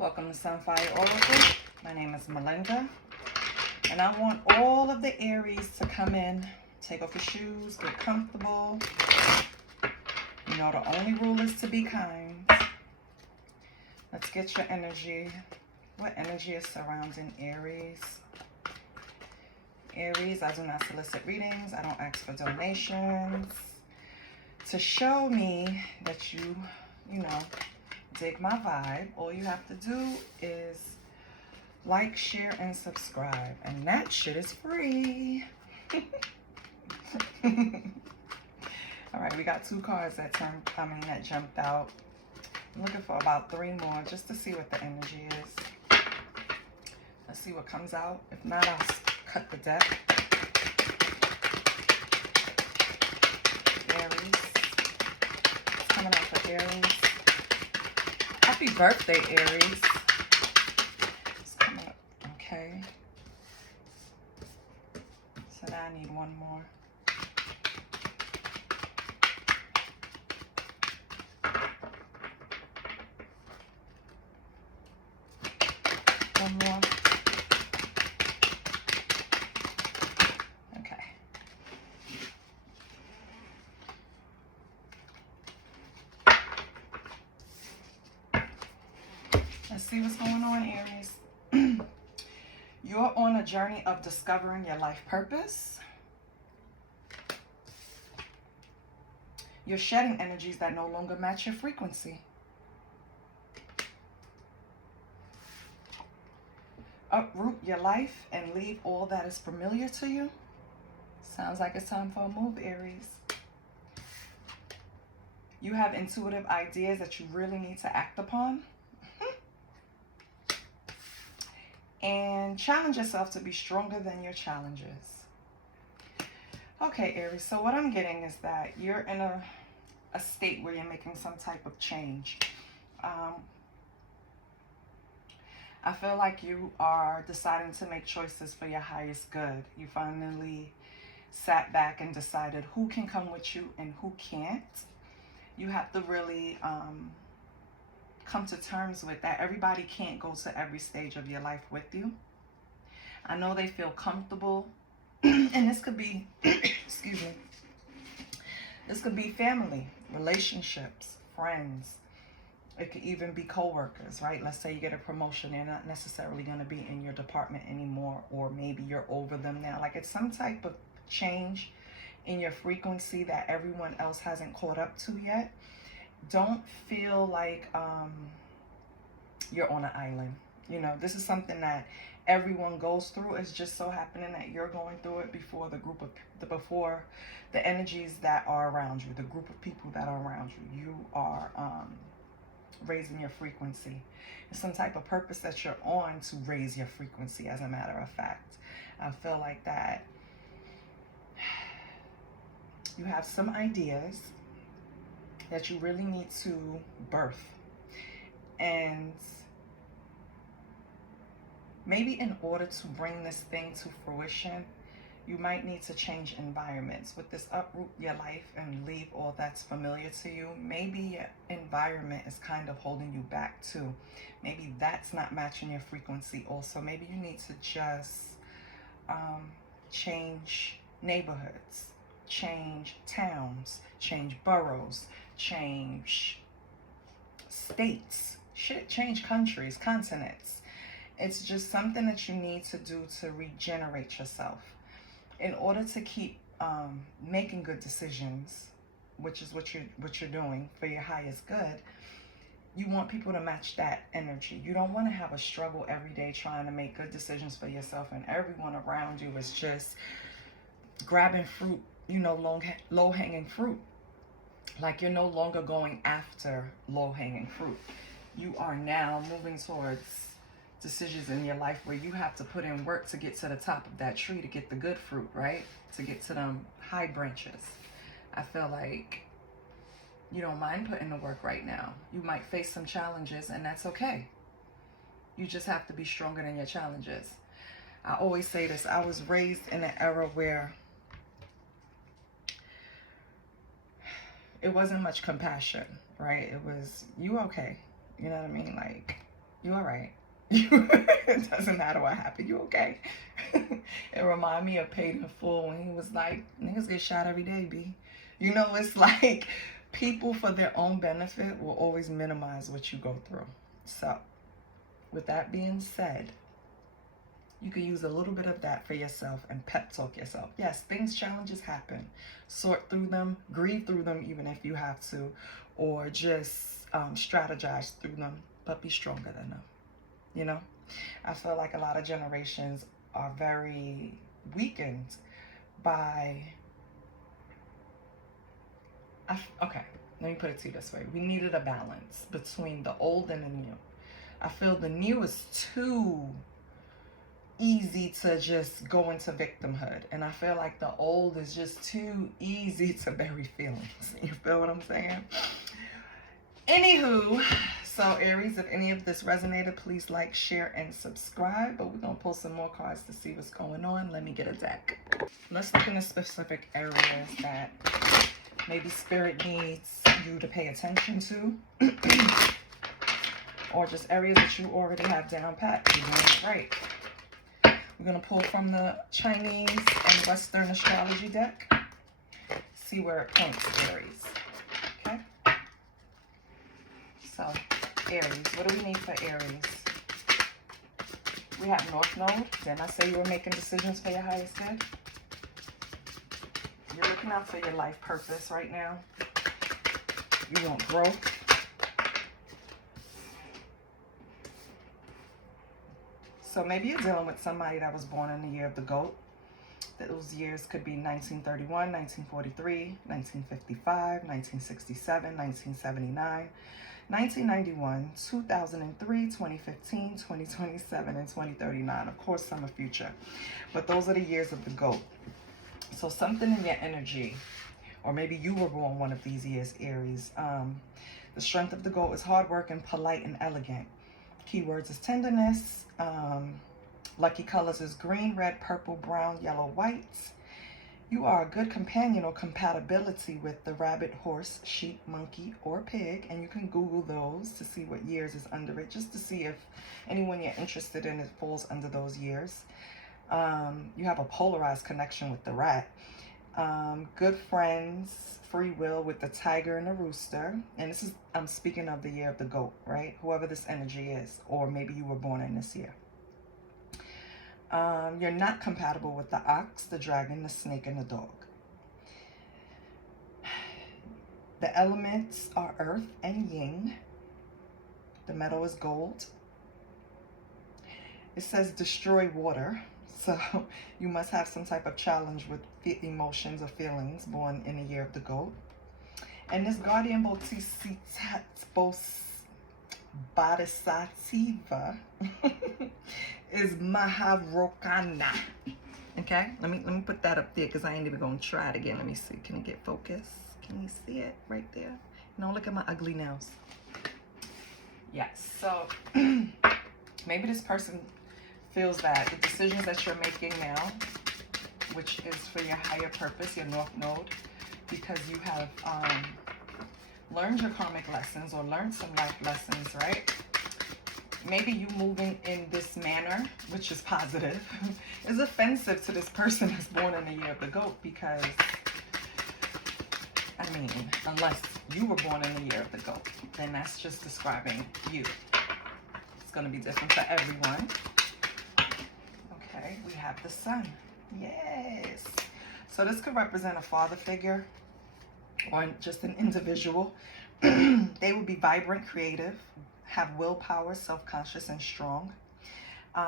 Welcome to Sunfire Oracle. My name is Melinda, and I want all of the Aries to come in, take off your shoes, get comfortable. You know, the only rule is to be kind. Let's get your energy. What energy is surrounding Aries? Aries, I do not solicit readings. I don't ask for donations. To show me that you know, dig my vibe, all you have to do is like, share, and subscribe. And that shit is free. All right, we got 2 cards that jumped out. I'm looking for about 3 more just to see what the energy is. Let's see what comes out. If not, I'll cut the deck. Aries. It's coming out for Aries. Happy birthday, Aries. It's coming up. Okay. So now I need 1 more. One more. Okay. Let's see what's going on, Aries. You're on a journey of discovering your life purpose. You're shedding energies that no longer match your frequency. Uproot your life and leave all that is familiar to you. Sounds like it's time for a move, Aries. You have intuitive ideas that you really need to act upon. And challenge yourself to be stronger than your challenges. Okay, Aries, so what I'm getting is that you're in a state where you're making some type of change. I feel like you are deciding to make choices for your highest good. You finally sat back and decided who can come with you and who can't. You have to really come to terms with that. Everybody can't go to every stage of your life with you. I know they feel comfortable, and this could be, excuse me, this could be family, relationships, friends. It could even be co-workers, right? Let's say you get a promotion, they're not necessarily going to be in your department anymore, or maybe you're over them now. Like, it's some type of change in your frequency that everyone else hasn't caught up to yet. Don't feel like you're on an island. You know, this is something that everyone goes through. It's just so happening that you're going through it before before the energies that are around you, the group of people that are around you. You are raising your frequency. It's some type of purpose that you're on to raise your frequency, as a matter of fact. I feel like that you have some ideas that you really need to birth. And maybe in order to bring this thing to fruition, you might need to change environments. With this uproot your life and leave all that's familiar to you, maybe your environment is kind of holding you back too. Maybe that's not matching your frequency also. Maybe you need to just change neighborhoods, change towns, change boroughs, change states, change countries, continents. It's just something that you need to do to regenerate yourself. In order to keep making good decisions, which is what you're doing for your highest good, you want people to match that energy. You don't want to have a struggle every day trying to make good decisions for yourself, and everyone around you is just grabbing fruit, you know, low-hanging fruit. Like, you're no longer going after low-hanging fruit. You are now moving towards decisions in your life where you have to put in work to get to the top of that tree, to get the good fruit, right? To get to them high branches. I feel like you don't mind putting the work right now. You might face some challenges, and that's okay. You just have to be stronger than your challenges. I always say this. I was raised in an era where it wasn't much compassion, right? It was, you okay? You know what I mean? Like, You all right. It doesn't matter what happened. You okay? It reminded me of Paid in Full when he was like, niggas get shot every day, B. You know, it's like people for their own benefit will always minimize what you go through. So, with that being said, you can use a little bit of that for yourself and pep talk yourself. Yes, challenges happen. Sort through them, grieve through them even if you have to, or just strategize through them, but be stronger than them. You know, I feel like a lot of generations are very weakened by, okay, let me put it to you this way. We needed a balance between the old and the new. I feel the new is too easy to just go into victimhood, and I feel like the old is just too easy to bury feelings. You feel what I'm saying? Anywho, so Aries, if any of this resonated, please like, share, and subscribe. But we're gonna pull some more cards to see what's going on. Let me get a deck. Let's look into specific areas that maybe spirit needs you to pay attention to, or just areas that you already have down pat. You're doing it right. We're going to pull from the Chinese and Western astrology deck. See where it points, Aries. Okay? So, Aries. What do we need for Aries? We have North Node. Didn't I say you were making decisions for your highest good? You're looking out for your life purpose right now. You want growth. So maybe you're dealing with somebody that was born in the year of the goat. Those years could be 1931, 1943, 1955, 1967, 1979, 1991, 2003, 2015, 2027, and 2039. Of course, some are future. But those are the years of the goat. So something in your energy, or maybe you were born one of these years, Aries. The strength of the goat is hard work and polite and elegant. Keywords is tenderness. Lucky colors is green, red, purple, brown, yellow, white. You are a good companion or compatibility with the rabbit, horse, sheep, monkey, or pig. And you can Google those to see what years is under it, just to see if anyone you're interested in it falls under those years. You have a polarized connection with the rat. Good friends, free will with the tiger and the rooster. And this is, I'm speaking of the year of the goat, right? Whoever this energy is, or maybe you were born in this year. You're not compatible with the ox, the dragon, the snake, and the dog. The elements are earth and yin. The metal is gold. It says destroy water. So you must have some type of challenge with emotions or feelings born in the year of the goat. And this guardian bodhisattva is Mahavrokana. Okay, let me put that up there because I ain't even gonna try it again. Let me see. Can it get focused? Can you see it right there? No, look at my ugly nails. Yes. So maybe this person feels that the decisions that you're making now, which is for your higher purpose, your North Node, because you have learned your karmic lessons or learned some life lessons, right? Maybe you moving in this manner, which is positive, is offensive to this person that's born in the year of the goat, because, I mean, unless you were born in the year of the goat, then that's just describing you. It's going to be different for everyone. Okay, we have the sun. Yes. So this could represent a father figure or just an individual. They would be vibrant, creative, have willpower, self-conscious, and strong.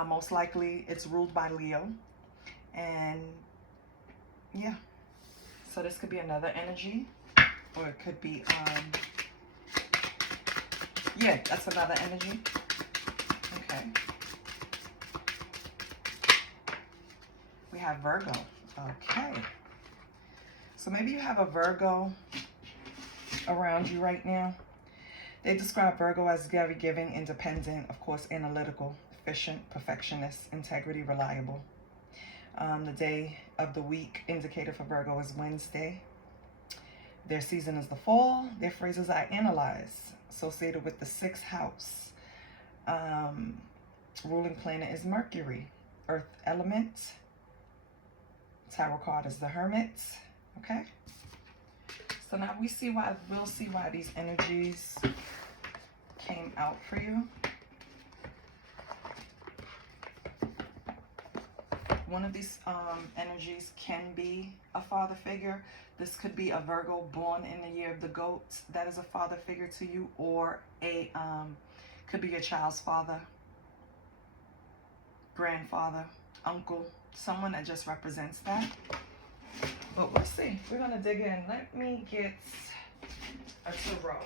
Most likely it's ruled by Leo. And yeah, so this could be another energy, or it could be, yeah, that's another energy. Okay. We have Virgo. Okay. So maybe you have a Virgo around you right now. They describe Virgo as very giving, independent, of course, analytical, efficient, perfectionist, integrity, reliable. The day of the week indicator for Virgo is Wednesday. Their season is the fall. Their phrases are analyze, associated with the 6th house. Ruling planet is Mercury. Earth element. Tarot card is the Hermit. Okay. So now we'll see why these energies came out for you. One of these energies can be a father figure. This could be a Virgo born in the year of the goat that is a father figure to you, or a could be your child's father, grandfather, uncle, someone that just represents that. But we'll see. We're gonna dig in. Let me get a tarot.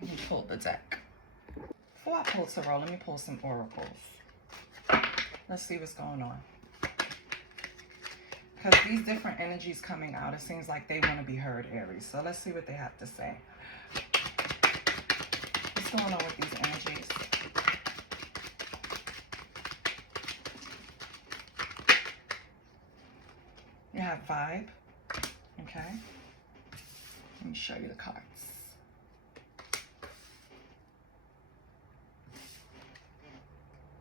Let me pull the deck. Before I pull tarot, let me pull some oracles. Let's see what's going on. Because these different energies coming out, it seems like they want to be heard, Aries. So let's see what they have to say. What's going on with these energies? You have vibe. Okay. Let me show you the cards.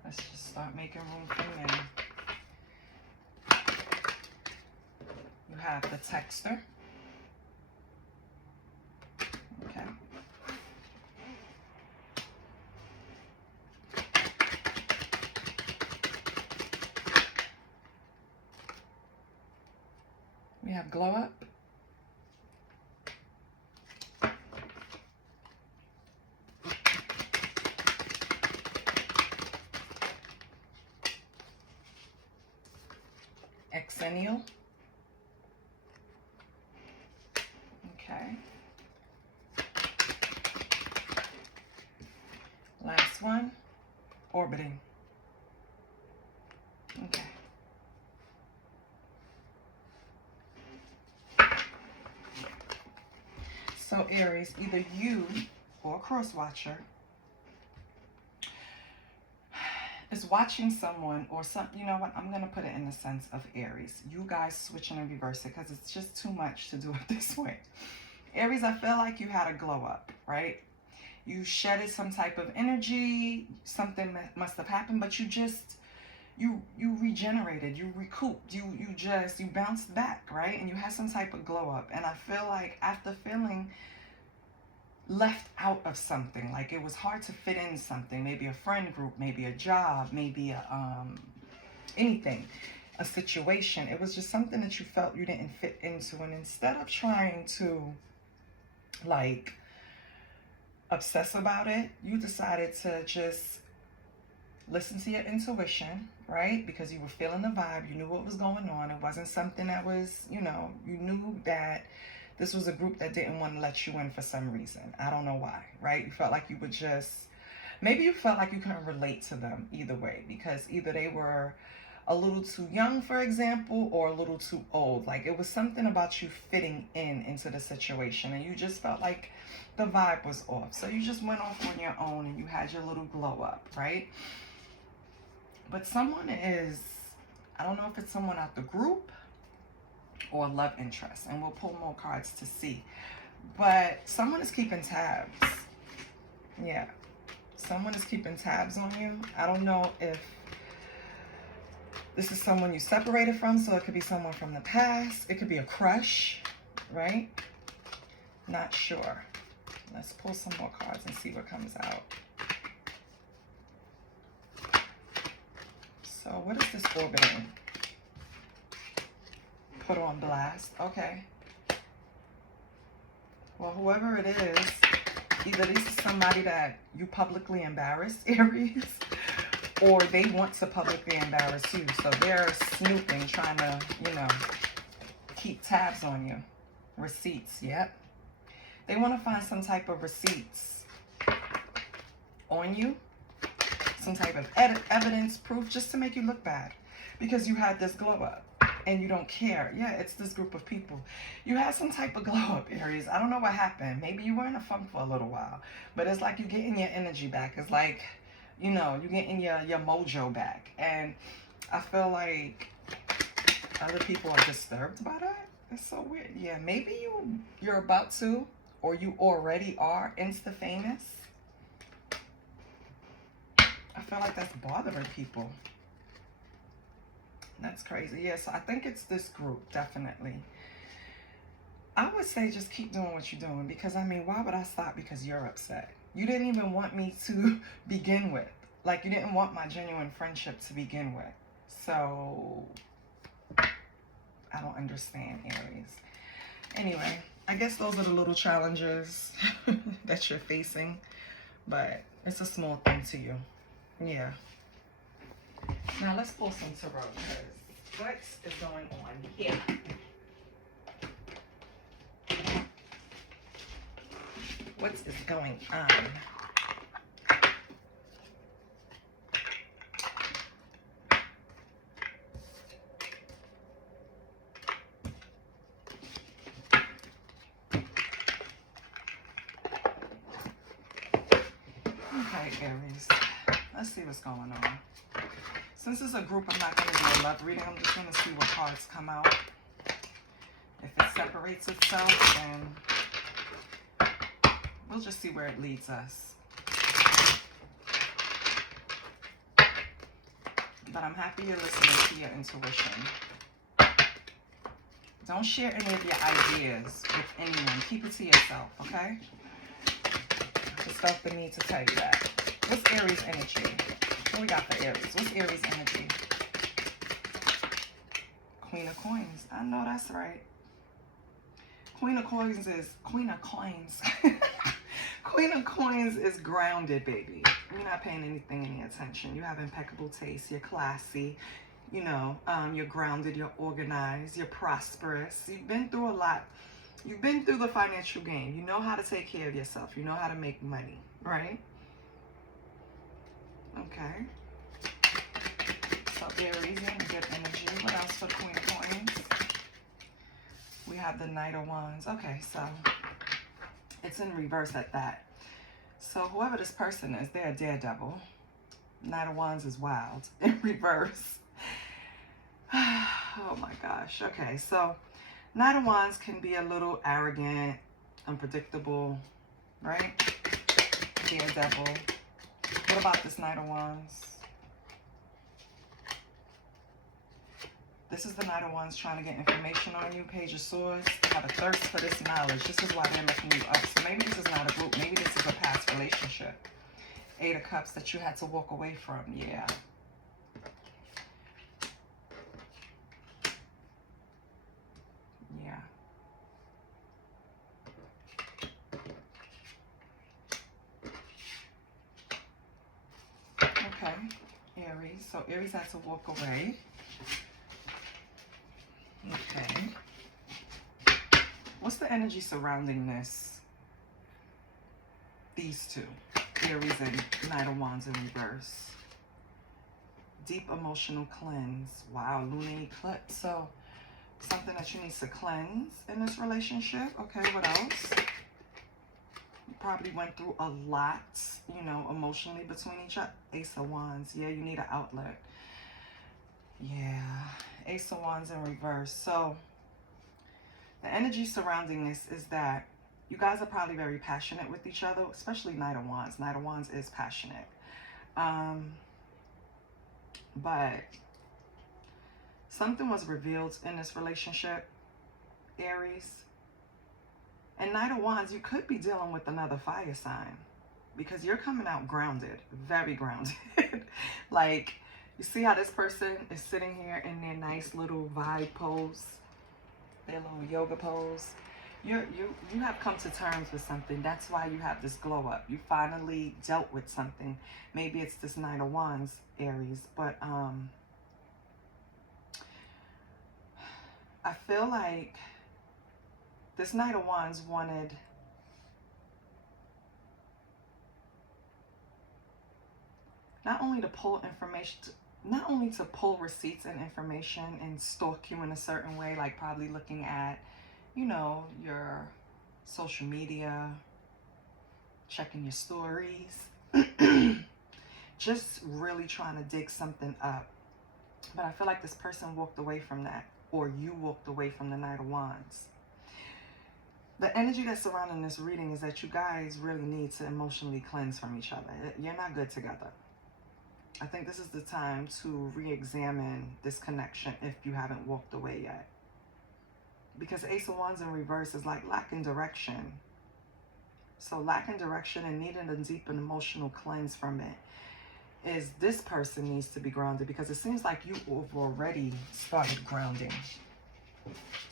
Let's just start making room for men. You have the texter. Okay. We have glow up. Exennial. Okay. Last one, orbiting. Okay. So Aries, either you or a cross watcher is watching someone or some, you know what, I'm going to put it in the sense of Aries. You guys switching and reverse it because it's just too much to do it this way. Aries, I feel like you had a glow up, right? You shedded some type of energy, something must have happened, but you just, you regenerated, you recouped, you bounced back, right? And you had some type of glow up. And I feel like after feeling left out of something, like it was hard to fit in something, maybe a friend group, maybe a job, maybe a anything, a situation, it was just something that you felt you didn't fit into. And instead of trying to like obsess about it, you decided to just listen to your intuition, right? Because you were feeling the vibe, you knew what was going on. It wasn't something that was, you know, you knew that this was a group that didn't want to let you in for some reason. I don't know why, right? You felt like you would just, maybe you felt like you couldn't relate to them either way, because either they were a little too young, for example, or a little too old. Like it was something about you fitting into the situation, and you just felt like the vibe was off. So you just went off on your own and you had your little glow up, right? But someone is, I don't know if it's someone out the group or love interest, and we'll pull more cards to see. But someone is keeping tabs. Yeah, someone is keeping tabs on you. I don't know if this is someone you separated from, so it could be someone from the past. It could be a crush, right? Not sure. Let's pull some more cards and see what comes out. So what is this orbiting? Put on blast. Okay. Well, whoever it is, either this is somebody that you publicly embarrassed, Aries, or they want to publicly embarrass you. So they're snooping, trying to, you know, keep tabs on you. Receipts, yep. They want to find some type of receipts on you. Some type of evidence, proof, just to make you look bad. Because you had this glow up. And you don't care. Yeah, it's this group of people. You had some type of glow up, Aries. I don't know what happened. Maybe you were in a funk for a little while. But it's like you're getting your energy back. It's like, you know, you're getting your mojo back. And I feel like other people are disturbed by that. It's so weird. Yeah, maybe you're about to or you already are Insta famous. I feel like that's bothering people. That's crazy. Yeah, so I think it's this group, definitely. I would say just keep doing what you're doing, because I mean, why would I stop because you're upset? You didn't even want me to begin with. Like, you didn't want my genuine friendship to begin with. So I don't understand, Aries. Anyway, I guess those are the little challenges that you're facing, but it's a small thing to you. Yeah. Now let's pull some tarot, because what is going on here? What is going on? Okay, Aries. Let's see what's going on. Since it's a group, I'm not going to do a love reading. I'm just going to see what cards come out. If it separates itself, then we'll just see where it leads us. But I'm happy you're listening to your intuition. Don't share any of your ideas with anyone. Keep it to yourself, okay? I just felt the need to tell you that. What's Aries energy? What we got for Aries? What's Aries energy? Queen of Coins. I know that's right. Queen of Coins is Queen of Coins. Queen of Coins is grounded, baby. You're not paying anything any attention. You have impeccable taste. You're classy. You know, you're grounded. You're organized. You're prosperous. You've been through a lot. You've been through the financial game. You know how to take care of yourself. You know how to make money, right? Okay. So Aries, good energy. What else for Queen of Coins? We have the Knight of Wands. Okay, so it's in reverse at that. So whoever this person is, they're a daredevil. Knight of Wands is wild in reverse. Oh my gosh. Okay, so Knight of Wands can be a little arrogant, unpredictable, right? Daredevil. What about this Knight of Wands? This is the Knight of Wands trying to get information on you. Page of Swords. They have a thirst for this knowledge. This is why they're looking you up. So maybe this is not a group. Maybe this is a past relationship. Eight of Cups that you had to walk away from. Yeah. Yeah. Okay. Aries. So Aries had to walk away. Okay. What's the energy surrounding this? These two. Aries and Knight of Wands in reverse. Deep emotional cleanse. Wow, lunar eclipse. So something that you need to cleanse in this relationship. Okay, what else? You probably went through a lot, you know, emotionally between each other. Ace of Wands. Yeah, you need an outlet. Yeah. Ace of Wands in reverse. So the energy surrounding this is that you guys are probably very passionate with each other, especially Knight of Wands. Knight of Wands is passionate. But something was revealed in this relationship, Aries. And Knight of Wands, you could be dealing with another fire sign, because you're coming out grounded, very grounded. Like, you see how this person is sitting here in their nice little vibe pose, their little yoga pose. You have come to terms with something. That's why you have this glow up. You finally dealt with something. Maybe it's this Knight of Wands, Aries, but I feel like this Knight of Wands wanted not only to pull information, not only to pull receipts and information and stalk you in a certain way, like probably looking at, you know, your social media, checking your stories, just really trying to dig something up. But I feel like this person walked away from that, or you walked away from the Knight of Wands. The energy that's surrounding this reading is that you guys really need to emotionally cleanse from each other. You're not good together. I think this is the time to re-examine this connection if you haven't walked away yet. Because Ace of Wands in reverse is like lacking direction. So lacking direction and needing a deep and emotional cleanse from it is this person needs to be grounded, because it seems like you have already started grounding.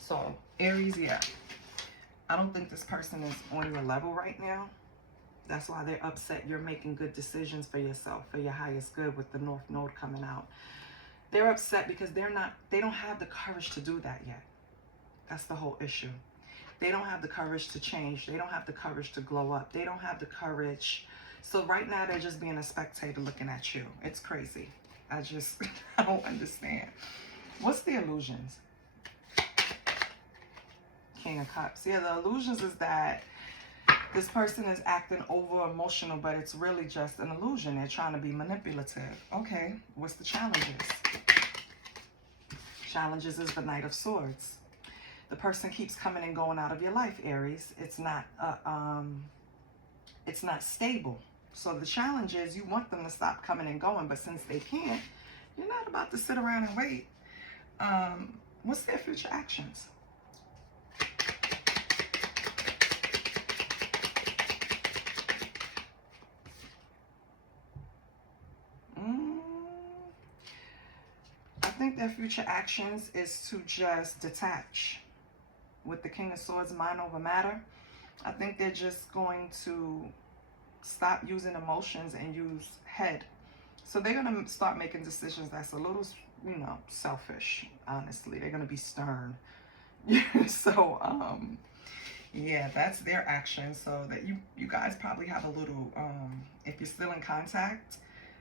So Aries, yeah. I don't think this person is on your level right now. That's why they're upset. You're making good decisions for yourself, for your highest good, with the North Node coming out. They're upset because they don't have the courage to do that yet. That's the whole issue. They don't have the courage to change. They don't have the courage to glow up. They don't have the courage. So right now they're just being a spectator looking at you. It's crazy. I don't understand. What's the illusions? King of Cups. Yeah, the illusions is that this person is acting over emotional, but it's really just an illusion. They're trying to be manipulative. Okay, what's the challenges? Challenges is the Knight of Swords. The person keeps coming and going out of your life, Aries. It's not stable. So the challenge is you want them to stop coming and going, but since they can't, you're not about to sit around and wait. What's their future actions? I think their future actions is to just detach. With the King of Swords, mind over matter, I think they're just going to stop using emotions and use head. So they're going to start making decisions that's a little, selfish, honestly. They're going to be stern. So, yeah, that's their action. So that you guys probably have a little, if you're still in contact,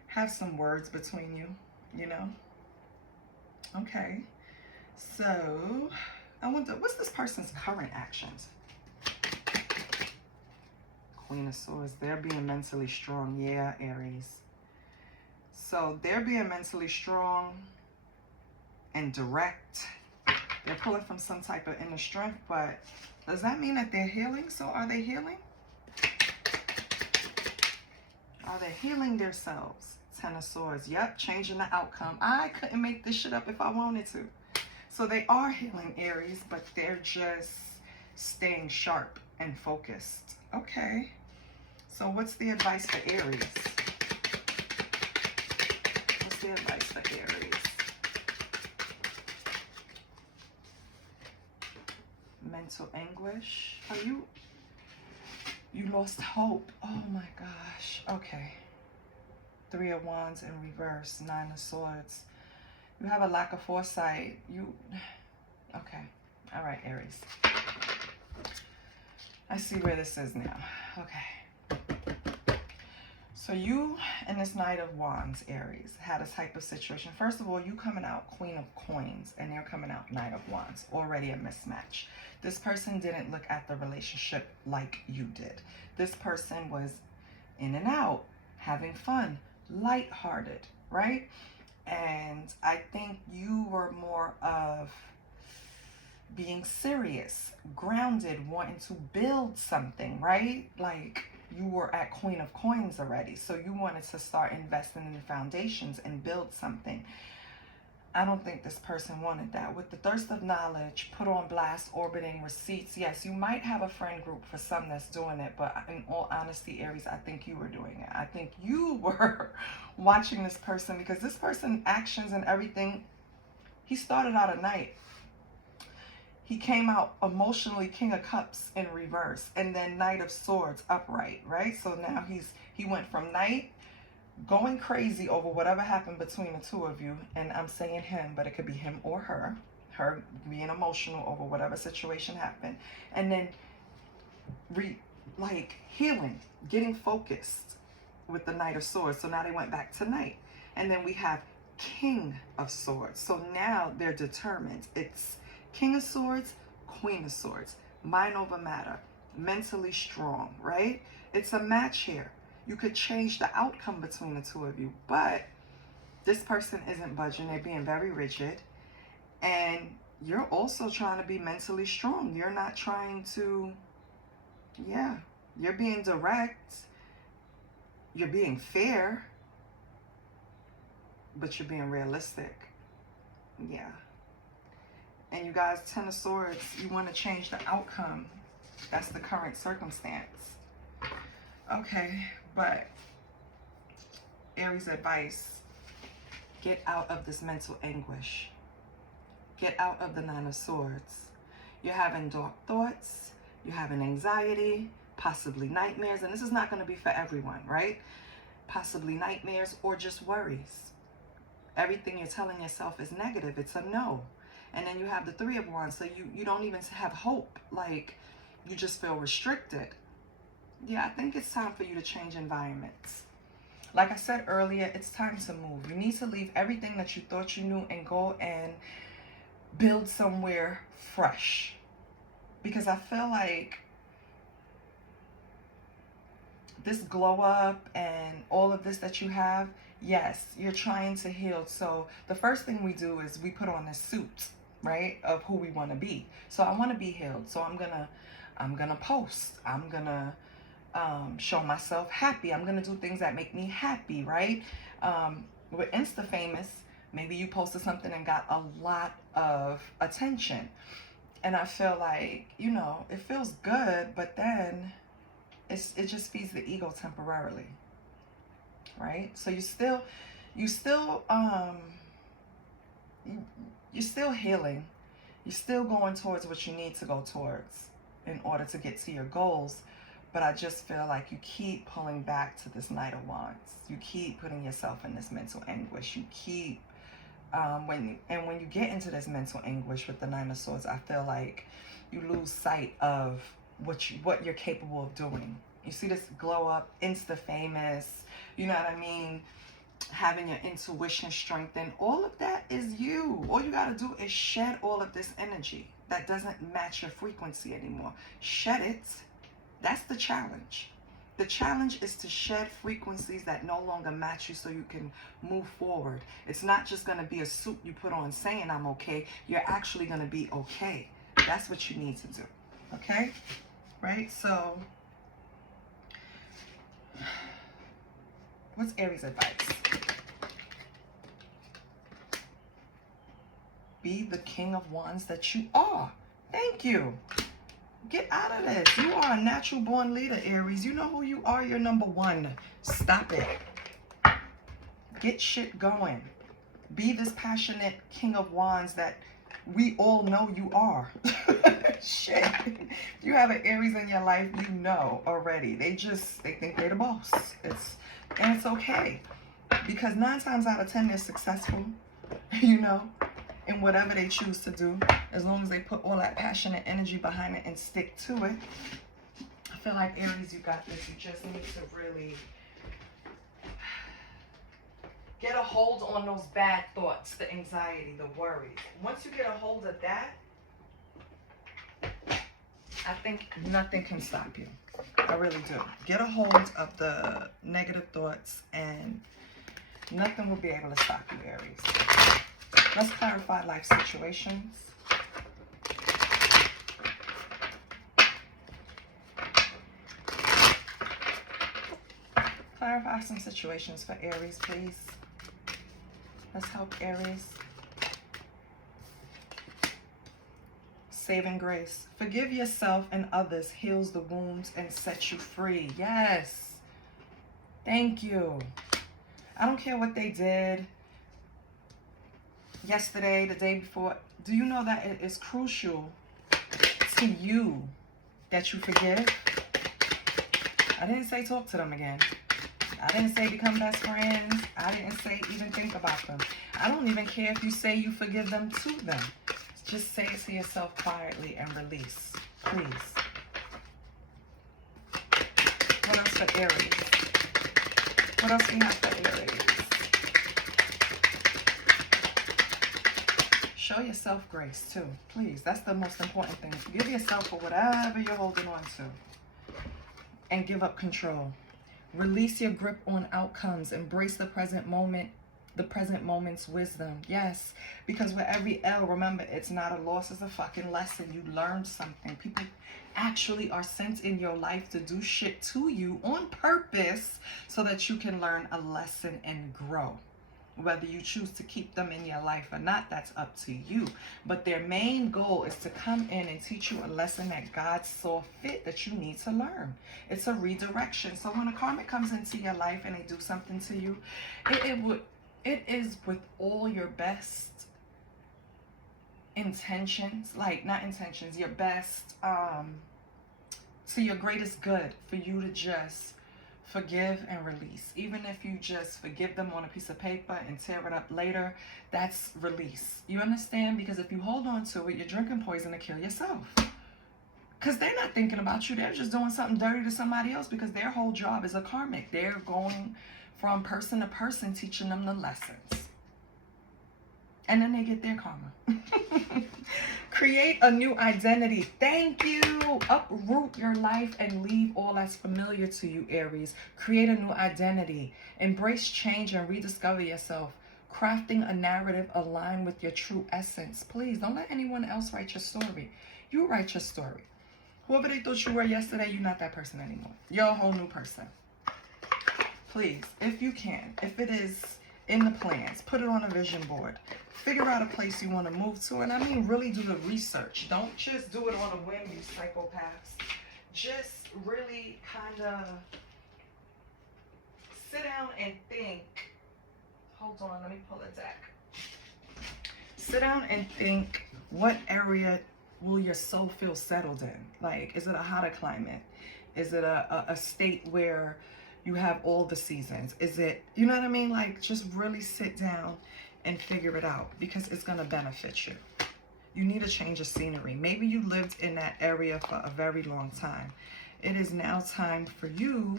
have some words between you, Okay. So I wonder, what's this person's current actions? Queen of Swords. They're being mentally strong. Yeah, Aries. So they're being mentally strong and direct. They're pulling from some type of inner strength, but does that mean that they're healing? So are they healing? Are they healing themselves? Ten of Swords. Yep, changing the outcome. I couldn't make this shit up if I wanted to. So they are healing, Aries, but they're just staying sharp and focused. Okay. So what's the advice for Aries? What's the advice for Aries? Mental anguish. Are you lost hope? Oh my gosh. Okay. Three of Wands in reverse. Nine of Swords. You have a lack of foresight. Okay. All right, Aries. I see where this is now. Okay. So you and this Knight of Wands, Aries, had a type of situation. First of all, you coming out Queen of Coins, and they're coming out Knight of Wands. Already a mismatch. This person didn't look at the relationship like you did. This person was in and out, having fun, lighthearted, right? And I think you were more of being serious, grounded, wanting to build something, right? Like you were at Queen of Coins already. So you wanted to start investing in the foundations and build something. I don't think this person wanted that. With the thirst of knowledge, put on blast, orbiting receipts. Yes, you might have a friend group for some that's doing it, but in all honesty, Aries, I think you were doing it. I think you were watching this person, because this person's actions and everything, he started out a knight. He came out emotionally King of Cups in reverse, and then Knight of Swords upright, right? So now he went from knight, going crazy over whatever happened between the two of you, and I'm saying him, but it could be him or her being emotional over whatever situation happened, and then healing, getting focused with the Knight of Swords. So now they went back to knight, and then we have King of Swords. So now they're determined. It's King of Swords, Queen of Swords, mind over matter, mentally strong, right? It's a match here. You could change the outcome between the two of you, but this person isn't budging. They're being very rigid, and you're also trying to be mentally strong. You're not trying to Yeah, you're being direct, you're being fair, but you're being realistic. Yeah. And you guys, Ten of Swords, you want to change the outcome. That's the current circumstance. Okay, but Aries advice, get out of this mental anguish. Get out of the Nine of Swords. You're having dark thoughts. You're having anxiety, possibly nightmares. And this is not going to be for everyone, right? Possibly nightmares or just worries. Everything you're telling yourself is negative. It's a no. And then you have the Three of Wands. So you don't even have hope. Like, you just feel restricted. Yeah, I think it's time for you to change environments. Like I said earlier, it's time to move. You need to leave everything that you thought you knew and go and build somewhere fresh. Because I feel like this glow up and all of this that you have, yes, you're trying to heal. So the first thing we do is we put on this suit, right, of who we want to be. So I want to be healed. So I'm gonna post. I'm gonna show myself happy. I'm gonna do things that make me happy, right? With Insta famous, maybe you posted something and got a lot of attention. And I feel like, you know, it feels good, but then it just feeds the ego temporarily, right? So you're still healing. You're still going towards what you need to go towards in order to get to your goals. But I just feel like you keep pulling back to this Knight of Wands. You keep putting yourself in this mental anguish. You keep when you get into this mental anguish with the Nine of Swords, I feel like you lose sight of what you're capable of doing. You see this glow up, Insta famous, you know what I mean? Having your intuition strengthened. All of that is you. All you got to do is shed all of this energy that doesn't match your frequency anymore. Shed it. That's the challenge. The challenge is to shed frequencies that no longer match you so you can move forward. It's not just going to be a suit you put on saying I'm okay. You're actually going to be okay. That's what you need to do. Okay? Right? So, what's Aries advice? Be the King of Wands that you are. Thank you. Get out of this. You are a natural born leader, Aries. You know who you are. You're number one. Stop it. Get shit going. Be this passionate King of Wands that we all know you are. Shit. If you have an Aries in your life, you know already. They think they're the boss. And it's okay. Because 9 times out of 10, they're successful. You know, in whatever they choose to do, as long as they put all that passion and energy behind it and stick to it. I feel like, Aries, you got this. You just need to really get a hold on those bad thoughts, the anxiety, the worries. Once you get a hold of that, I think nothing can stop you. I really do. Get a hold of the negative thoughts and nothing will be able to stop you, Aries. Let's clarify life situations. Clarify some situations for Aries, please. Let's help Aries. Saving grace. Forgive yourself and others, heals the wounds and sets you free. Yes. Thank you. I don't care what they did yesterday, the day before. Do you know that it is crucial to you that you forgive? I didn't say talk to them again. I didn't say become best friends. I didn't say even think about them. I don't even care if you say you forgive them to them. Just say it to yourself quietly and release, please. What else for Aries? What else we have for Aries? Show yourself grace too, please. That's the most important thing. Forgive yourself for whatever you're holding on to. And give up control. Release your grip on outcomes. Embrace the present moment the present moment's wisdom. Yes, because with every L, remember, it's not a loss, it's a fucking lesson. You learned something. People actually are sent in your life to do shit to you on purpose so that you can learn a lesson and grow. Whether you choose to keep them in your life or not, that's up to you. But their main goal is to come in and teach you a lesson that God saw fit that you need to learn. It's a redirection. So when a karmic comes into your life and they do something to you, it is with all your best intentions, like not intentions, your best, to your greatest good for you to just forgive and release. Even if you just forgive them on a piece of paper and tear it up later, that's release. You understand? Because if you hold on to it, you're drinking poison to kill yourself. Because they're not thinking about you. They're just doing something dirty to somebody else because their whole job is a karmic. They're going from person to person, teaching them the lessons. And then they get their karma. Create a new identity. Thank you. Uproot your life and leave all that's familiar to you, Aries. Create a new identity. Embrace change and rediscover yourself. Crafting a narrative aligned with your true essence. Please don't let anyone else write your story. You write your story. Whoever they thought you were yesterday, you're not that person anymore. You're a whole new person. Please, if you can, if it is in the plans, put it on a vision board. Figure out a place you want to move to. And I mean, really do the research. Don't just do it on a whim, you psychopaths. Just really kind of sit down and think. Hold on, let me pull a deck. Sit down and think, what area will your soul feel settled in? Like, is it a hotter climate? Is it a state where you have all the seasons? Is it, you know what I mean? Like, just really sit down and figure it out because it's going to benefit you. You need a change of scenery. Maybe you lived in that area for a very long time. It is now time for you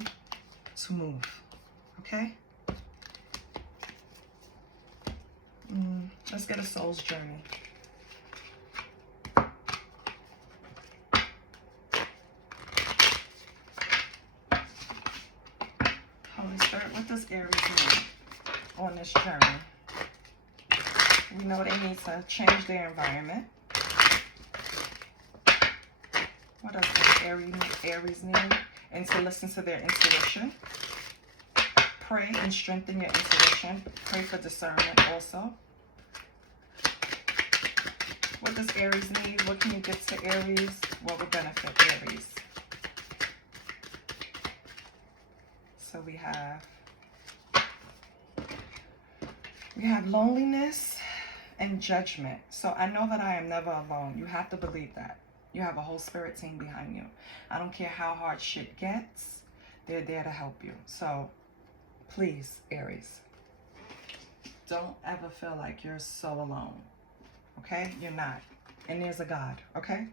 to move. Okay? Let's get a soul's journey. Holy Spirit, what does Aries need on this journey? We know they need to change their environment. What else does Aries need? And to listen to their intuition. Pray and strengthen your intuition. Pray for discernment also. What does Aries need? What can you give to Aries? What would benefit Aries? So we have loneliness and judgment. So I know that I am never alone. You have to believe that. You have a whole spirit team behind you. I don't care how hard shit gets. They're there to help you. So please, Aries, don't ever feel like you're so alone. Okay? You're not. And there's a God. Okay?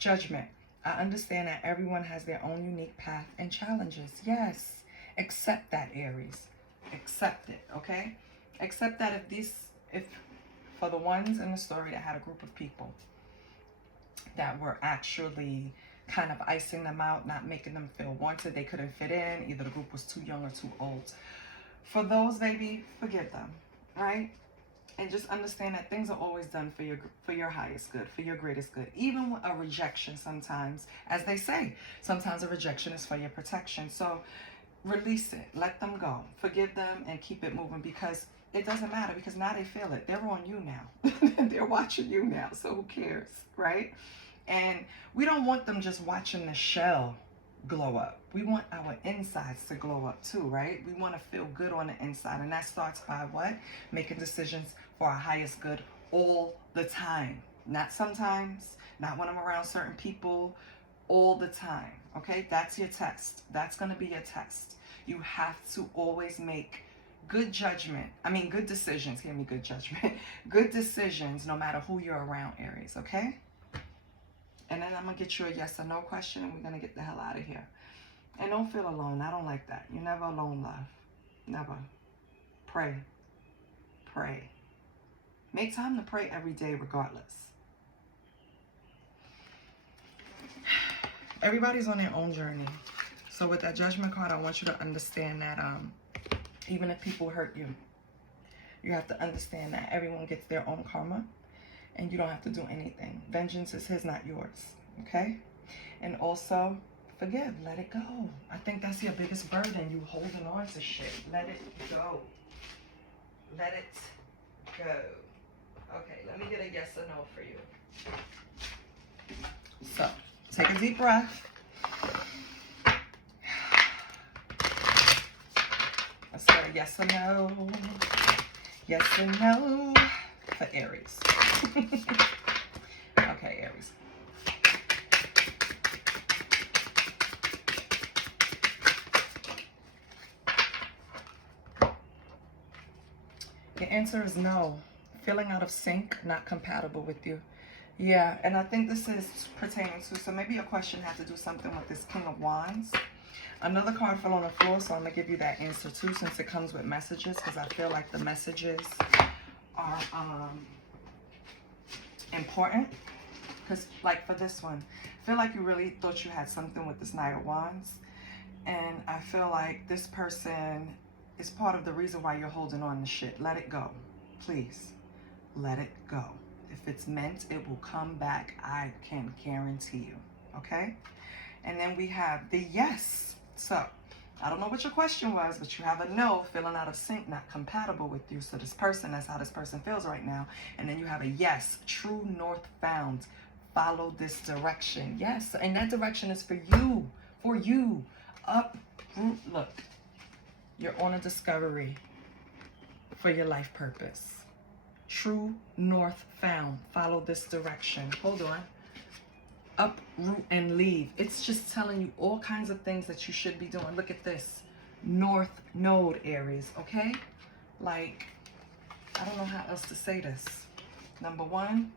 Judgment. I understand that everyone has their own unique path and challenges. Yes. Accept that, Aries. Accept it. Okay? Accept that if for the ones in the story that had a group of people that were actually kind of icing them out, not making them feel wanted, they couldn't fit in, either the group was too young or too old. For those, baby, forgive them, right? And just understand that things are always done for your highest good, for your greatest good. Even a rejection sometimes, as they say, sometimes a rejection is for your protection. So release it, let them go, forgive them, and keep it moving because it doesn't matter because now they feel it. They're on you now. They're watching you now. So who cares, right? And we don't want them just watching the shell glow up. We want our insides to glow up too, right? We want to feel good on the inside. And that starts by what? Making decisions for our highest good all the time. Not sometimes, not when I'm around certain people, all the time. Okay? That's your test. That's going to be your test. You have to always make good judgment. I mean, good decisions. Hear me, good judgment. Good decisions no matter who you're around, Aries. Okay? And then I'm going to get you a yes or no question and we're going to get the hell out of here. And don't feel alone. I don't like that. You're never alone, love. Never. Pray. Pray. Make time to pray every day regardless. Everybody's on their own journey. So with that judgment card, I want you to understand that even if people hurt you, You have to understand that everyone gets their own karma, and you don't have to do anything. Vengeance is his, not yours. Okay? And also, forgive. Let it go. I think that's your biggest burden. You holding on to shit. Let it go. Let it go. Okay, let me get a yes or no for you. So, take a deep breath. Let's get a yes or no. Yes or no for Aries. Okay, Aries. The answer is no. Feeling out of sync, not compatible with you. Yeah, and I think this is pertaining to, so maybe your question had to do something with this King of Wands. Another card fell on the floor, so I'm going to give you that answer too, since it comes with messages, because I feel like the messages are important. Because, like, for this one, I feel like you really thought you had something with this Knight of Wands. And I feel like this person is part of the reason why you're holding on to shit. Let it go. Please. Let it go. If it's meant, it will come back. I can guarantee you. Okay? And then we have the yes. So, I don't know what your question was, but you have a no, feeling out of sync, not compatible with you. So this person, that's how this person feels right now. And then you have a yes, true north found. Follow this direction. Yes, and that direction is for you. For you. Uproot. Look, you're on a discovery for your life purpose. True north found. Follow this direction. Hold on. Uproot and leave. It's just telling you all kinds of things that you should be doing. Look at this. North node, Aries. Okay? Like, I don't know how else to say this. Number one,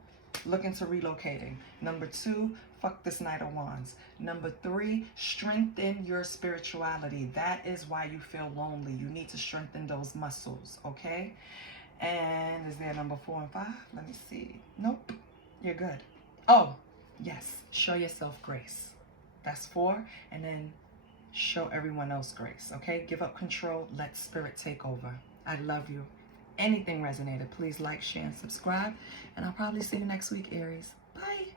look into relocating. Number two, fuck this Knight of Wands. Number three, strengthen your spirituality. That is why you feel lonely. You need to strengthen those muscles. Okay? And is there number 4 and 5? Let me see. Nope. You're good. Oh, yes. Show yourself grace. That's 4. And then show everyone else grace. Okay? Give up control. Let spirit take over. I love you. Anything resonated, please like, share, and subscribe. And I'll probably see you next week, Aries. Bye.